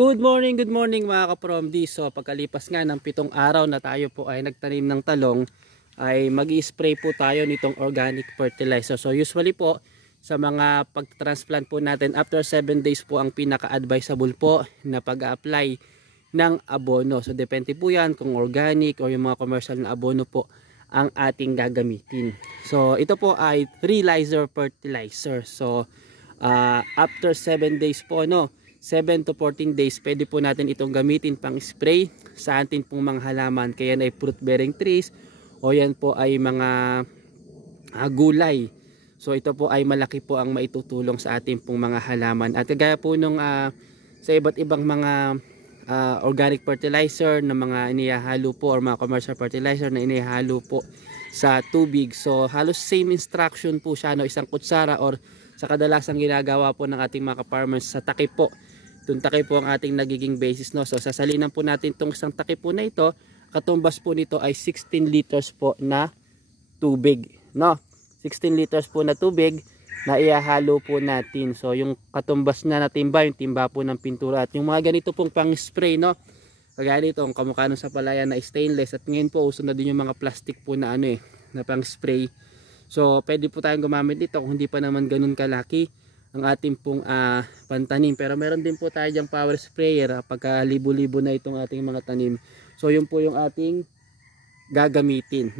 Good morning mga ka-Promdi. So pagkalipas nga ng 7 araw na tayo po ay nagtanim ng talong, ay mag-i-spray po tayo nitong organic fertilizer. So usually po sa mga pag-transplant po natin, after 7 days po ang pinaka-advisable po na pag-apply ng abono. So depende po yan kung organic o yung mga commercial na abono po ang ating gagamitin. So ito po ay 3 Lizer fertilizer. So after 7 days po, 7 to 14 days, pwede po natin itong gamitin pang spray sa atin pong mga halaman. Kaya yan ay fruit bearing trees o yan po ay mga gulay. So ito po ay malaki po ang maitutulong sa ating pong mga halaman. At kagaya po nung sa iba't ibang mga organic fertilizer na mga inihalo po or mga commercial fertilizer na inihalo po sa tubig. So halos same instruction po siya, isang kutsara or sa kadalasang ginagawa po ng ating mga farmers sa takip po. Itong takip po ang ating nagiging basis, So sasalinan po natin itong isang takip po na ito. Katumbas po nito ay 16 liters po na tubig, 16 liters po na tubig na ihahalo po natin. So yung katumbas na timba, yung timba po ng pintura at yung mga ganito pong pang spray, kagaya nito ang kamukha ng sa palayan na stainless, at ngayon po uso na din yung mga plastic po na na pang spray. So pwede po tayong gumamit dito kung hindi pa naman ganun kalaki ang ating pong pantanim. Pero meron din po tayo dyang power sprayer pagka libo-libo na itong ating mga tanim. So yun po yung ating gagamitin,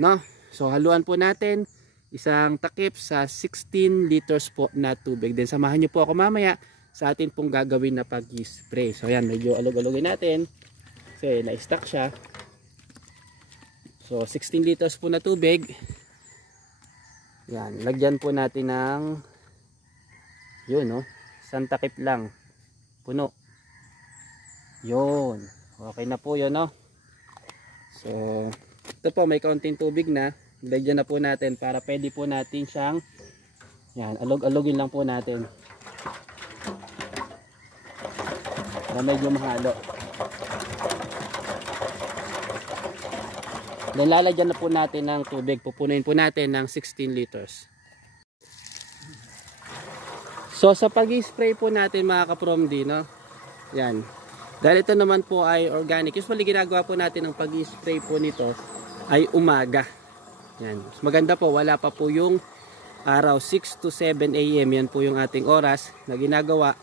So haluan po natin isang takip sa 16 liters po na tubig. Then samahan nyo po ako mamaya sa atin pong gagawin na pag-spray. So ayan, medyo alog-alogin natin kasi na-stack siya. So 16 liters po na tubig. Yan, lagyan po natin ng isang takip lang, puno. Yun, okay na po yun, So ito po, may kaunting tubig na, lagyan na po natin para pwede po natin siyang alog-alogin lang po natin para medyo mahalo. Then lalagyan na po natin ng tubig, pupunuin po natin ng 16 liters. So sa pag-spray po natin mga ka-Promdi, yan. Dahil ito naman po ay organic, usually ginagawa po natin ang pag-spray po nito ay umaga. Yan. Maganda po, wala pa po yung araw, 6 to 7 AM, yan po yung ating oras na ginagawa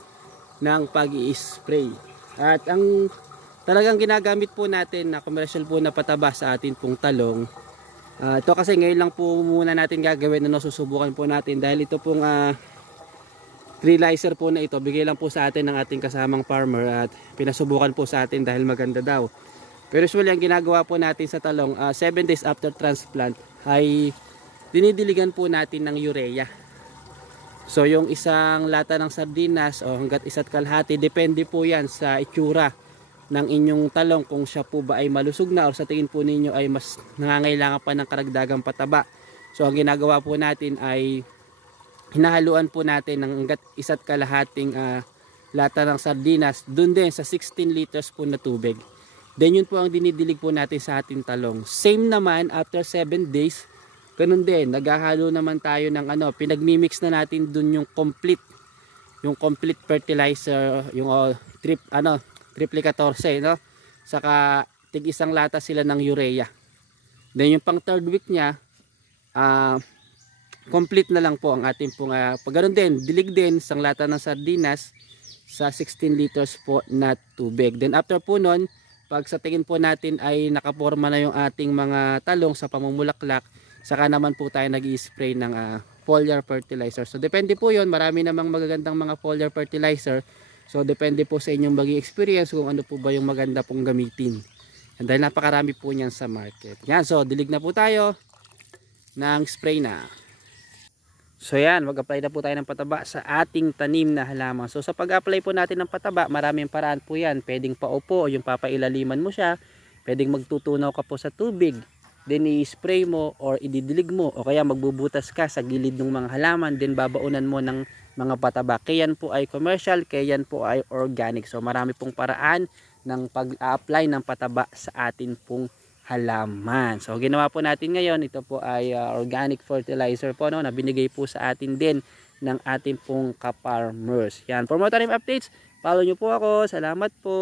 ng pag-i-spray. At ang talagang ginagamit po natin na commercial po na pataba sa atin pong talong, ito kasi ngayon lang po muna natin gagawin, susubukan po natin dahil ito pong 3 Lizer po na ito, bigay lang po sa atin ng ating kasamang farmer at pinasubukan po sa atin dahil maganda daw. Pero usually ang ginagawa po natin sa talong, 7 days after transplant ay dinidiligan po natin ng urea. So yung isang lata ng sardinas o hanggat 1 kalahati, depende po yan sa itsura ng inyong talong kung siya po ba ay malusog na o sa tingin po ninyo ay mas nangangailangan pa ng karagdagang pataba. So ang ginagawa po natin ay hinahaluan po natin ng hanggat 1 kalahating lata ng sardinas dun din sa 16 liters po na tubig. Then yun po ang dinidilig po natin sa ating talong. Same naman after 7 days, ganun din, naghahalo naman tayo ng pinagmimix na natin dun yung complete fertilizer, yung triple 14, saka tig 1 lata sila ng urea. Then yung pang 3rd week niya, complete na lang po ang ating pong pagganon din, dilig din 1 lata ng sardinas sa 16 liters po na tubig. Then after po nun, pag sa tingin po natin ay nakaporma na yung ating mga talong sa pamumulaklak, saka naman po tayo nag-i-spray ng foliar fertilizer. So depende po yun, marami namang magagandang mga foliar fertilizer. So depende po sa inyong maging experience kung ano po ba yung maganda pong gamitin. And dahil napakarami po niyan sa market. Yan, so dilig na po tayo ng spray na. So yan, mag-apply na po tayo ng pataba sa ating tanim na halaman. So sa pag-apply po natin ng pataba, maraming paraan po yan. Pwedeng paupo, yung papailaliman mo siya. Pwedeng magtutunaw ka po sa tubig, then i-spray mo or ididilig mo. O kaya magbubutas ka sa gilid ng mga halaman, then babaunan mo ng mga pataba. Kaya yan po ay commercial, kaya yan po ay organic. So marami pong paraan ng pag-apply ng pataba sa atin pong halaman. So ginawa po natin ngayon, ito po ay organic fertilizer po na binigay po sa atin din ng ating pong ka-farmers. Yan, for more tanim updates, follow nyo po ako. Salamat po.